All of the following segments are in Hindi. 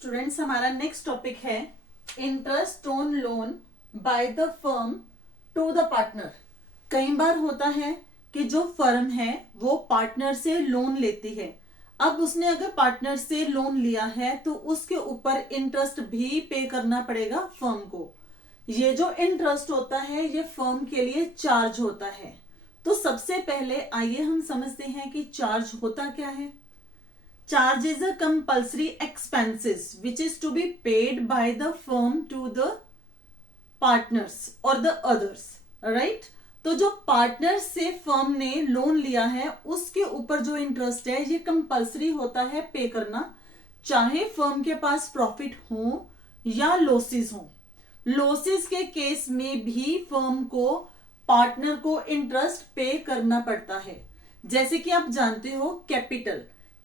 स्टूडेंट्स हमारा नेक्स्ट टॉपिक है interest on loan by the firm to the partner. कई बार होता है कि जो फर्म है वो पार्टनर से लोन लेती है। अब उसने अगर पार्टनर से लोन लिया है तो उसके ऊपर इंटरेस्ट भी पे करना पड़ेगा फर्म को। ये जो इंटरेस्ट होता है ये फर्म के लिए चार्ज होता है। तो सबसे पहले आइए हम समझते हैं कि चार्ज होता क्या है। Charge is a compulsory expenses which is to be paid by the firm to the partners or the others, right? तो जो पार्टनर से फर्म ने लोन लिया है उसके ऊपर जो इंटरेस्ट है ये कंपल्सरी होता है पे करना, चाहे फर्म के पास प्रॉफिट हो या लॉसेस हो। लॉसेस के केस में भी फर्म को पार्टनर को इंटरेस्ट पे करना पड़ता है। जैसे कि आप जानते हो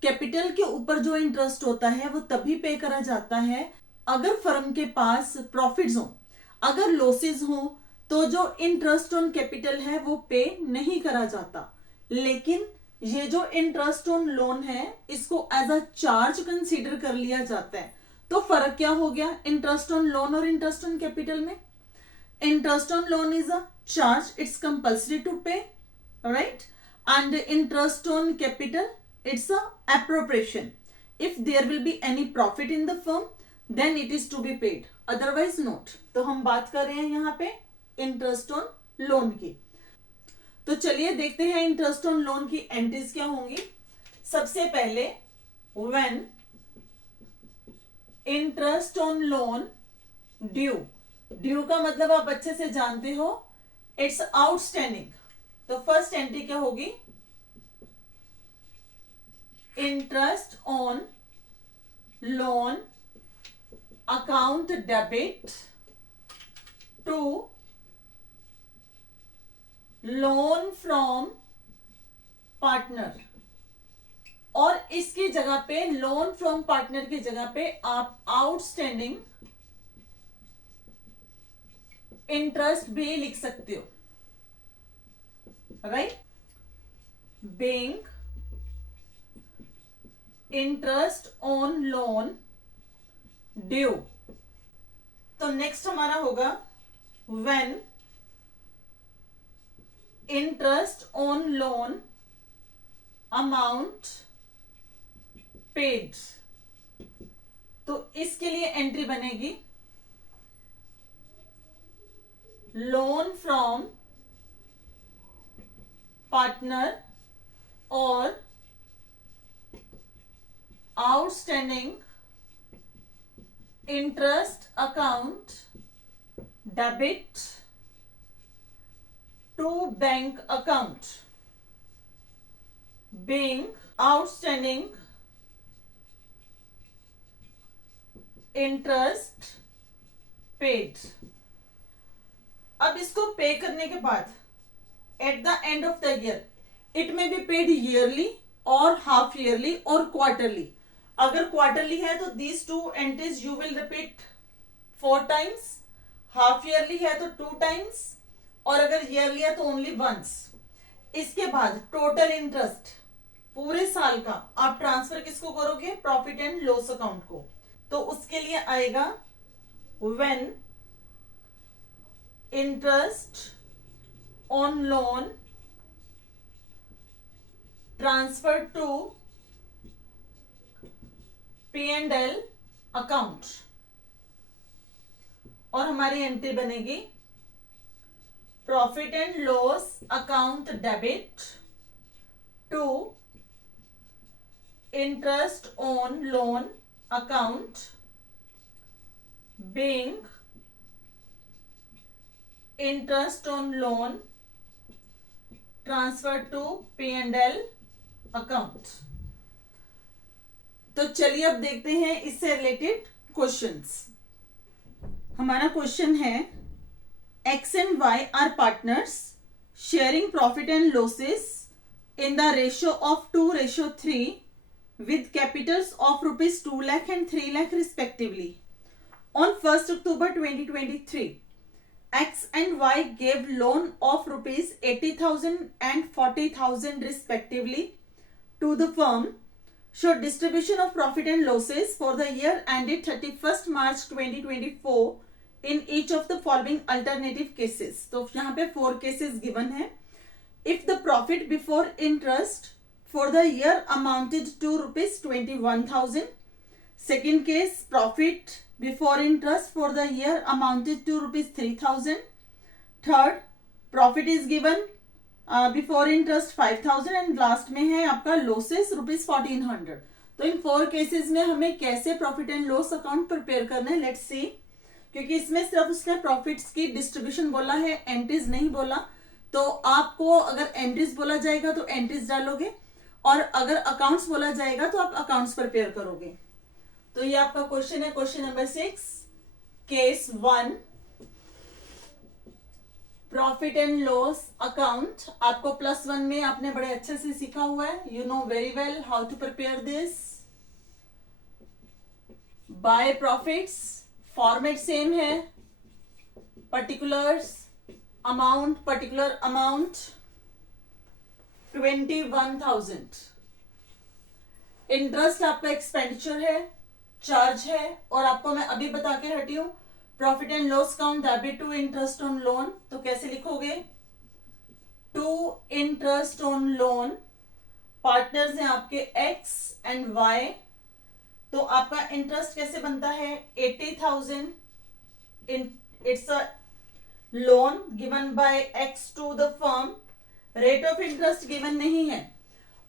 कैपिटल के ऊपर जो इंटरेस्ट होता है वो तभी पे करा जाता है अगर फर्म के पास प्रॉफिट्स हो। अगर लॉसेस हो तो जो इंटरेस्ट ऑन कैपिटल है वो पे नहीं करा जाता। लेकिन ये जो इंटरेस्ट ऑन लोन है इसको एज अ चार्ज कंसीडर कर लिया जाता है। तो फर्क क्या हो गया इंटरेस्ट ऑन लोन और इंटरेस्ट ऑन कैपिटल में? Interest on loan is a charge, it's compulsory to pay, right? And interest on capital it's a appropriation. If there will be any profit in the firm then it is to be paid, otherwise not. तो हम बात कर रहे हैं यहाँ पे इंटरेस्ट ऑन लोन की। तो चलिए देखते हैं इंटरेस्ट ऑन लोन की एंट्रीज क्या होंगी। सबसे पहले when interest on loan due का मतलब आप अच्छे से जानते हो, इट्स आउटस्टैंडिंग। तो फर्स्ट एंट्री क्या होगी? Interest on loan account debit to loan from partner, और इसकी जगह पे लोन फ्रॉम पार्टनर की जगह पे आप आउटस्टैंडिंग इंटरेस्ट भी लिख सकते हो, right? Bank interest on loan due. तो नेक्स्ट हमारा होगा when interest on loan amount paid. तो इसके लिए एंट्री बनेगी लोन फ्रॉम पार्टनर और outstanding interest account debit to bank account, being outstanding interest paid। अब इसको पे करने के बाद at the end of the year it may be paid yearly और हाफ ईयरली और क्वार्टरली। अगर क्वार्टरली है तो these two entries you will repeat 4 times, half yearly है तो 2 टाइम्स, और अगर ईयरली है तो ओनली वंस। इसके बाद टोटल इंटरेस्ट पूरे साल का आप ट्रांसफर किसको करोगे? प्रॉफिट एंड लॉस अकाउंट को। तो उसके लिए आएगा when interest on loan transfer to P&L account, और हमारी एंट्री बनेगी profit and loss account debit to interest on loan account being interest on loan transfer to P&L account. तो चलिए अब देखते हैं इससे रिलेटेड क्वेश्चंस। हमारा क्वेश्चन है X and Y are partners sharing profit and losses in the ratio of 2:3 with capitals of rupees 2 lakh and 3 lakh respectively. On 1st October 2023, X and Y gave loan of rupees 80,000 and 40,000 respectively to the firm show distribution of profit and losses for the year ended 31st March 2024 in each of the following alternative cases. तो यहाँ पे 4 cases given है. If the profit before interest for the year amounted to rupees 21,000. Second case, profit before interest for the year amounted to rupees 3,000. Third, profit is given before interest 5,000 and last में है आपका लॉसेस रुपीज 1,400. तो इन 4 केसेस में हमें कैसे profit and loss account prepare करना है, लेट्स सी. क्योंकि इसमें सिर्फ उसने प्रॉफिट्स की डिस्ट्रीब्यूशन बोला है, एंट्रीज नहीं बोला. तो आपको अगर एंट्रीज बोला जाएगा तो एंट्रीज डालोगे, और अगर अकाउंट्स बोला जाएगा तो आप अकाउंट्स प्रिपेयर करोगे. तो ये आपका क्वेश्चन है, question number 6, case 1, profit and loss account. आपको +1 में आपने बड़े अच्छे से सीखा हुआ है. You know very well how to prepare this. By profits, format same है, particulars amount, particular amount 21,000. Interest आपका एक्सपेंडिचर है, चार्ज है, और आपको मैं अभी बता के हटी हूं profit and loss account debit to interest on loan. तो कैसे लिखोगे, to interest on loan, partners हैं आपके एक्स एंड वाई. तो आपका इंटरेस्ट कैसे बनता है, 80,000. It's a loan given by X to the firm. Rate of interest given नहीं है.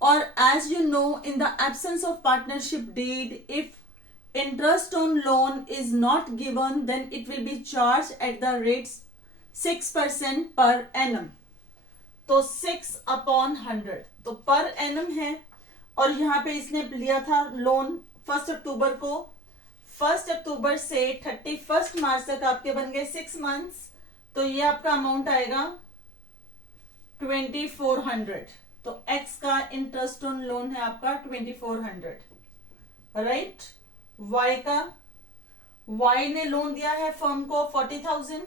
और as you know, in the absence of partnership deed, if interest on loan is not given, then it will be charged at the rates 6% per annum. तो 6/100 तो पर एनम है. और यहाँ पे इसने लिया था लोन 1 अक्टूबर को. 1 अक्टूबर से 31 मार्च तक आपके बन गए 6 मंथ्स. तो ये आपका अमाउंट आएगा 2400. तो एक्स का इंटरेस्ट ऑन लोन है आपका 2400, राइट. वाई का, वाई ने लोन दिया है फर्म को 40,000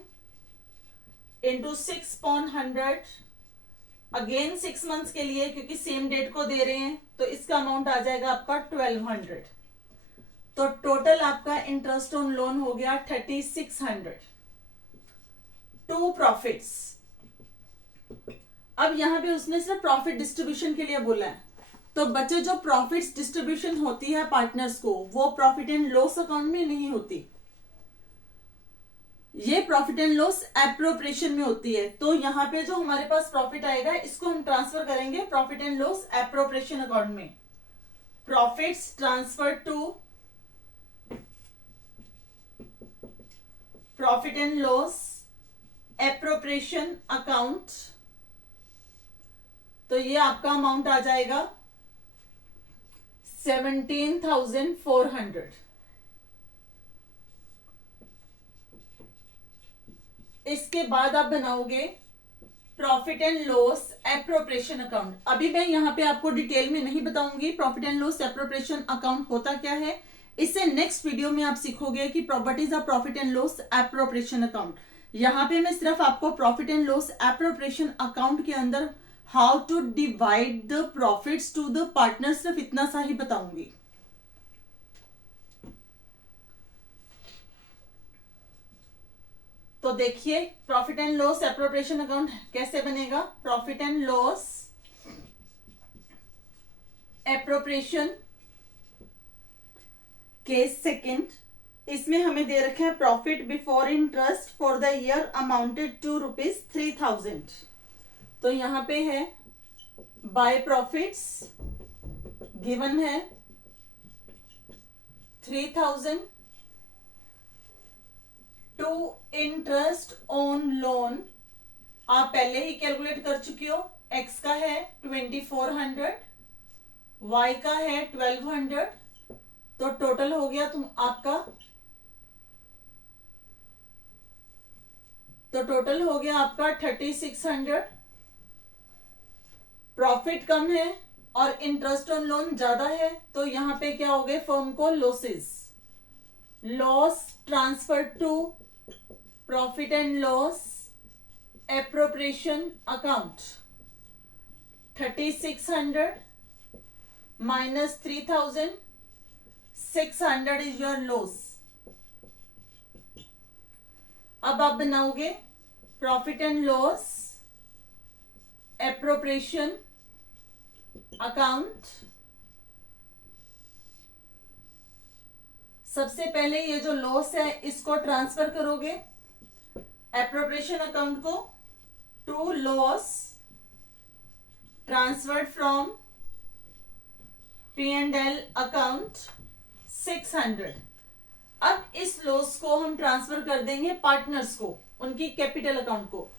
इंटू 6/100, अगेन 6 मंथ्स के लिए, क्योंकि सेम डेट को दे रहे हैं. तो इसका अमाउंट आ जाएगा आपका 1200. तो टोटल आपका इंटरेस्ट ऑन लोन हो गया 3600. 2 प्रॉफिट्स. अब यहां पे उसने सिर्फ प्रॉफिट डिस्ट्रीब्यूशन के लिए बोला है. तो बच्चे, जो प्रॉफिट्स डिस्ट्रीब्यूशन होती है पार्टनर्स को, वो प्रॉफिट एंड लॉस अकाउंट में नहीं होती. ये प्रॉफिट एंड लॉस एप्रोप्रिएशन में होती है. तो यहाँ पे जो हमारे पास प्रॉफिट आएगा, इसको हम ट्रांसफर करेंगे profit and loss appropriation account में. Profits transfer to profit and loss appropriation account. तो ये आपका अमाउंट आ जाएगा 17,400. इसके बाद आप बनाओगे profit and loss appropriation account. अभी मैं यहां पे आपको डिटेल में नहीं बताऊंगी profit and loss appropriation account होता क्या है. इससे नेक्स्ट वीडियो में आप सीखोगे कि what is a profit and loss appropriation account. यहां पे मैं सिर्फ आपको profit and loss appropriation account के अंदर how to divide the profits to the partner, सिर्फ इतना सा ही बताऊंगी. तो देखिए profit and loss appropriation account कैसे बनेगा. Profit and loss appropriation case second. इसमें हमें दे रखे हैं profit before interest for the year amounted to rupees 3,000. तो यहां पे है बाय प्रॉफिट्स गिवन है 3,000 टू इंटरेस्ट ऑन लोन. आप पहले ही कैलकुलेट कर चुकी हो. एक्स का है 2400, वाई का है 1200. तो टोटल हो गया आपका 3600. प्रॉफिट कम है और इंटरेस्ट ऑन लोन ज्यादा है, तो यहां पे क्या हो गए फर्म को losses. Loss transfer to profit and loss appropriation account 3600 minus 3,600 is your loss. अब आप बनाओगे profit and loss appropriation account. सबसे पहले ये जो लॉस है इसको ट्रांसफर करोगे एप्रोप्रिएशन अकाउंट को to loss transferred from P&L account 600. अब इस लॉस को हम ट्रांसफर कर देंगे पार्टनर्स को, उनकी कैपिटल अकाउंट को.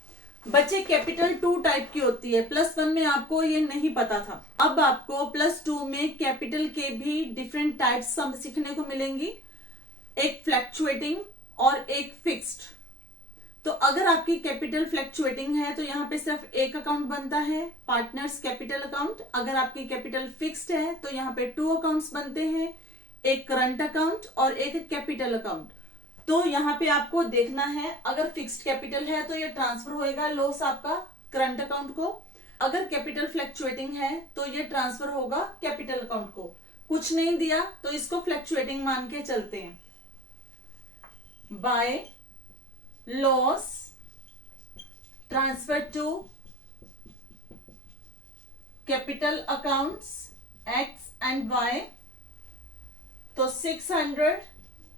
बच्चे कैपिटल 2 टाइप की होती है. +1 में आपको ये नहीं पता था. अब आपको +2 में कैपिटल के भी डिफरेंट टाइप्स सीखने को मिलेंगी, एक फ्लैक्चुएटिंग और एक फिक्स्ड. तो अगर आपकी कैपिटल फ्लैक्चुएटिंग है तो यहाँ पे सिर्फ एक अकाउंट बनता है, पार्टनर्स कैपिटल अकाउंट. अगर आपकी कैपिटल फिक्स्ड है तो यहाँ पे 2 अकाउंट्स बनते हैं, एक करंट अकाउंट और एक कैपिटल अकाउंट. तो यहाँ पे आपको देखना है, अगर फिक्स्ड कैपिटल है तो ये ट्रांसफर होएगा लॉस आपका करंट अकाउंट को. अगर कैपिटल फ्लैक्चुएटिंग है तो ये ट्रांसफर होगा कैपिटल अकाउंट को. कुछ नहीं दिया तो इसको फ्लैक्चुएटिंग मान के चलते हैं. By loss transfer to capital accounts X and Y. तो 600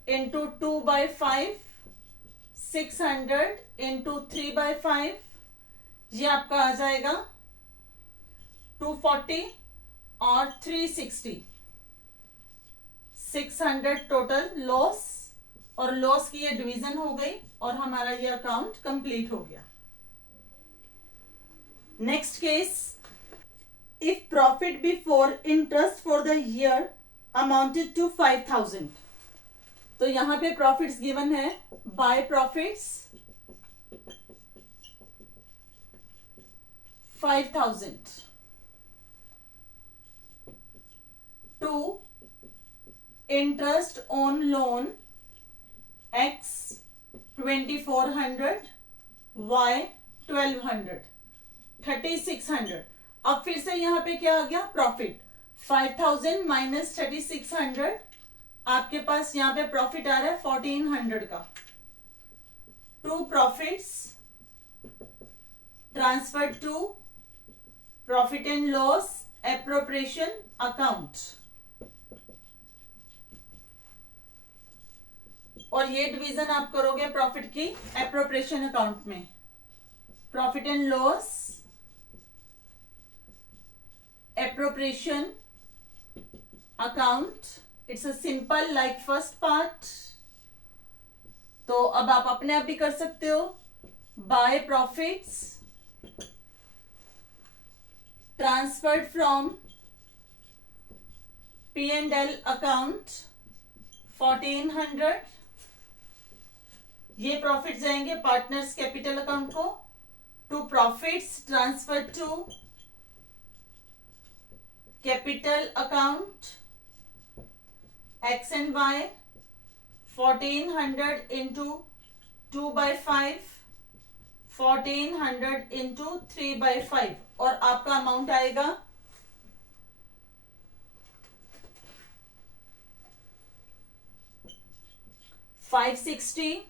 into 2/5, 600 into 3/5, ये आपका आ जाएगा 240 और 360. 600 टोटल लॉस, और लॉस की ये डिवीजन हो गई और हमारा ये अकाउंट कंप्लीट हो गया. Next case, if profit before interest for the year amounted to 5,000. तो यहां पे प्रॉफिट्स गिवन है. By profits 5,000 to interest on loan X 2,400, Y 1,200, 3,600. अब फिर से यहां पे क्या आ गया प्रॉफिट. 5,000 माइनस 3,600, आपके पास यहां पे प्रॉफिट आ रहा है 1,400 का. To profits transfer to profit and loss appropriation account. और ये डिवीजन आप करोगे प्रॉफिट की एप्रोप्रिएशन अकाउंट में. Profit and loss appropriation account. It's a simple like first part. तो अब आप अपने आप भी कर सकते हो. By profits transferred from P&L account 1,400. ये प्रॉफिट जाएंगे पार्टनर्स कैपिटल अकाउंट को. To profits transfer to capital account X and Y. 1,400 into 2/5, 1,400 into 3/5, और आपका अमाउंट आएगा 560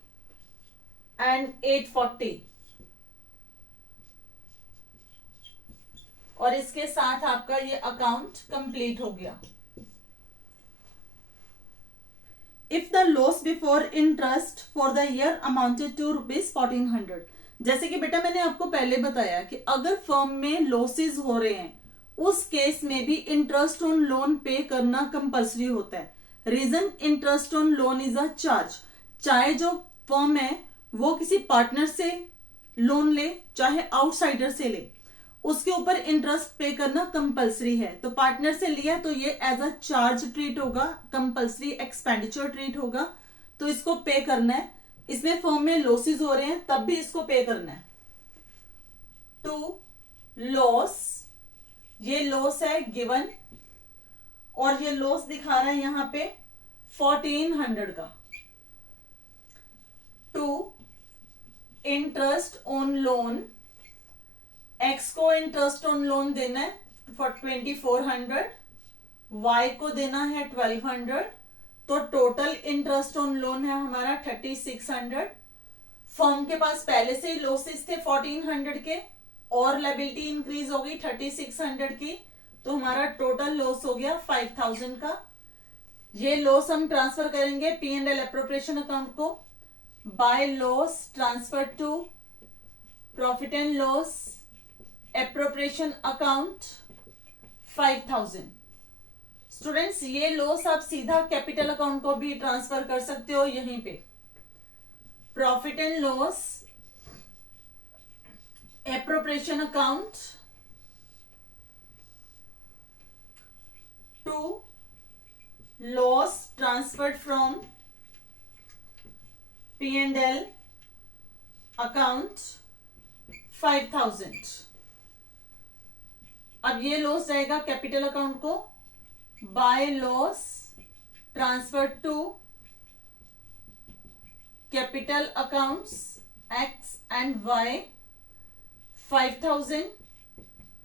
एंड 840. और इसके साथ आपका ये अकाउंट कंप्लीट हो गया. If the loss before interest for the year amounted to ₹1,400. जैसे कि बेटा मैंने आपको पहले बताया कि अगर फर्म में लॉसेस हो रहे हैं उस केस में भी इंटरेस्ट ऑन लोन पे करना कंपल्सरी होता है. Reason, interest on loan is a charge. चाहे जो फर्म है वो किसी पार्टनर से लोन ले चाहे आउटसाइडर से ले, उसके ऊपर इंटरेस्ट पे करना कंपलसरी है. तो पार्टनर से लिया तो ये एज अ चार्ज ट्रीट होगा, कंपलसरी एक्सपेंडिचर ट्रीट होगा, तो इसको पे करना है. इसमें फर्म में लॉसेस हो रहे हैं तब भी इसको पे करना है. टू लॉस, ये लॉस है गिवन और ये लॉस दिखा रहा है यहां पे 1,400 का. To interest on loan, X को इंटरेस्ट ऑन लोन देना है फॉर 2,400 y को देना है 1200, तो टोटल इंटरेस्ट ऑन लोन है हमारा 3600। फर्म के पास पहले से ही लॉसेस थे 1400 के, और लायबिलिटी इंक्रीज हो गई 3600 की, तो हमारा टोटल लॉस हो गया 5000 का। ये लॉस हम ट्रांसफर करेंगे P&L एप्रोप्रिएशन अकाउंट को। By loss transfer to profit and loss appropriation account 5000। Students, ये लॉस आप सीधा कैपिटल अकाउंट को भी ट्रांसफर कर सकते हो यहीं पे। Profit and loss appropriation account to loss transferred from P&L account 5000। अब ये लॉस जाएगा कैपिटल अकाउंट को। By loss transfer to capital accounts X and Y 5000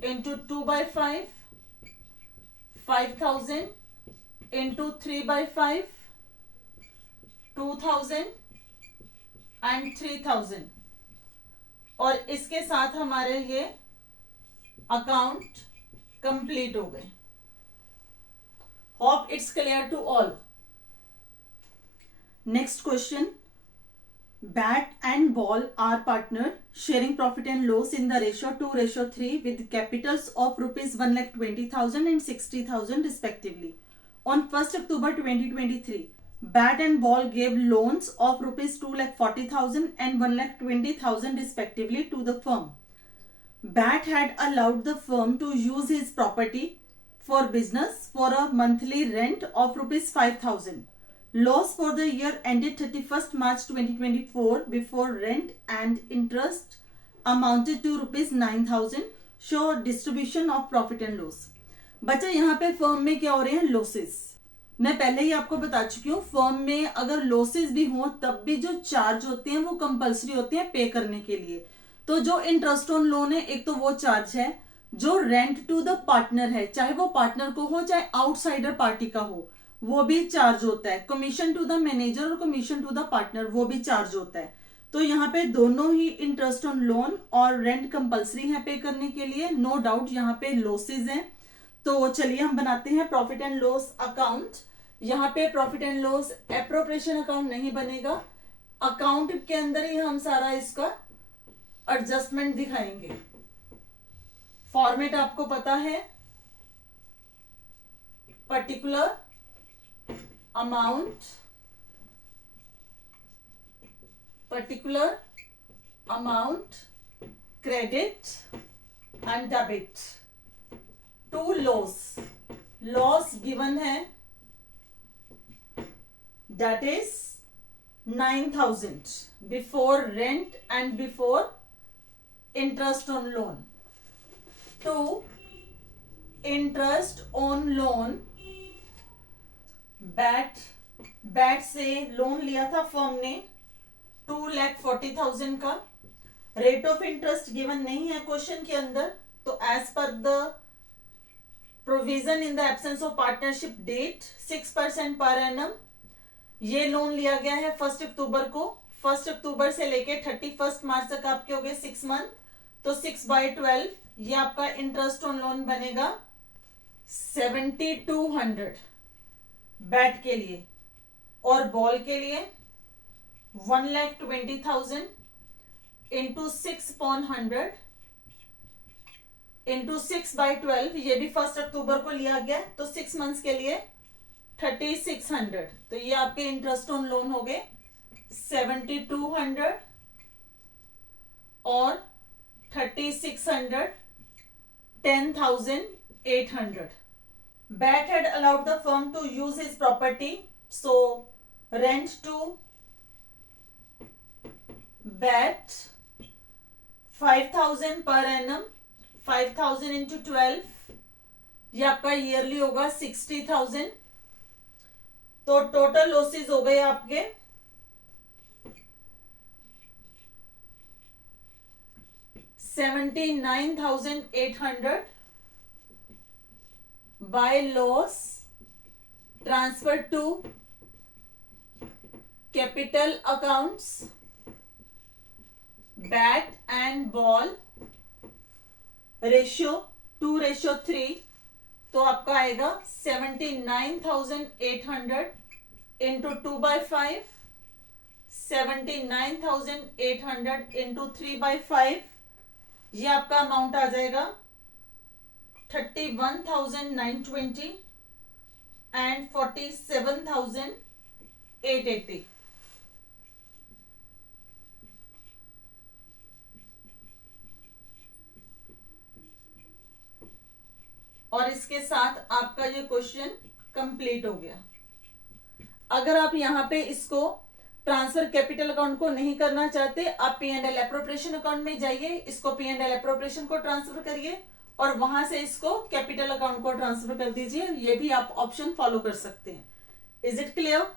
into 2/5, 5000 into 3/5, 2000 and 3000। और इसके साथ हमारे ये अकाउंट कंप्लीट हो गए। Hope it's clear to all. Next question, bat and ball are partner sharing profit and loss in the ratio 2:3 with capitals of rupees 1,20,000 and 60,000 respectively. On 1st October 2023, Bat and Ball gave loans of rupees 2,40,000 and 1,20,000 respectively to the firm. Bat had allowed the firm to use his property for business for a monthly rent of rupees 5,000. Loss for the year ended 31st March 2024 before rent and interest amounted to rupees 9,000. Show distribution of profit and loss. बच्चा यहाँ पे फर्म में क्या हो रहे हैं? लॉसेस। मैं पहले ही आपको बता चुकी हूँ, फर्म में अगर लॉसेस भी हो तब भी जो चार्ज होते हैं वो कंपलसरी होते हैं पे करने के लिए। तो जो इंटरेस्ट ऑन लोन है, एक तो वो चार्ज है। जो रेंट टू द पार्टनर है, चाहे वो पार्टनर को हो चाहे आउटसाइडर पार्टी का हो, वो भी चार्ज होता है। कमीशन टू द मैनेजर और कमीशन टू द पार्टनर, वो भी चार्ज होता है। तो यहाँ पे दोनों ही इंटरेस्ट ऑन लोन और रेंट कंपलसरी है पे करने के लिए। नो डाउट यहाँ पे लॉसेज हैं। तो चलिए हम बनाते हैं प्रॉफिट एंड लॉस अकाउंट। यहाँ पे profit and loss appropriation account नहीं बनेगा, अकाउंट के अंदर ही हम सारा इसका एडजस्टमेंट दिखाएंगे। फॉर्मेट आपको पता है, particular amount, credit and debit to loss given है, that is 9,000 before rent and before interest on loan. To interest on loan, bat से लोन लिया था फर्म ने 2,40,000 का। रेट ऑफ इंटरेस्ट गिवन नहीं है क्वेश्चन के अंदर, तो as per the provision in the absence of partnership deed 6% per annum ये लोन लिया गया है 1 अक्टूबर को। 1 अक्टूबर से लेके 31 मार्च तक आपके हो गए 6 मंथ, तो 6/12 ये आपका इंटरेस्ट ऑन लोन बनेगा 7,200 बैट के लिए। और बॉल के लिए 1,20,000 इंटू 6/100 इंटू 6/12, ये भी 1 अक्टूबर को लिया गया, तो 6 मंथ्स के लिए 3,600। तो ये आपके इंटरेस्ट ऑन लोन हो गए 7,200 और 3,600, 10,800। Bat had allowed the firm to use his property, so rent to Bat 5,000 per annum, 5,000 into 12, ये आपका ईयरली होगा 60,000। तो टोटल लॉसेस हो गए आपके 79,800 by loss transferred to capital accounts bat and ball ratio 2:3, तो आपका आएगा 79,800 इंटू 2/5, 79,800 इंटू 3/5, ये आपका अमाउंट आ जाएगा 31,920 एंड 47,880। और इसके साथ आपका ये क्वेश्चन कंप्लीट हो गया। अगर आप यहाँ पे इसको ट्रांसफर कैपिटल अकाउंट को नहीं करना चाहते, आप P&L एप्रोप्रिएशन अकाउंट में जाइए, इसको P&L एप्रोप्रिएशन को ट्रांसफर करिए और वहां से इसको कैपिटल अकाउंट को ट्रांसफर कर दीजिए। ये भी आप ऑप्शन फॉलो कर सकते हैं। Is it clear?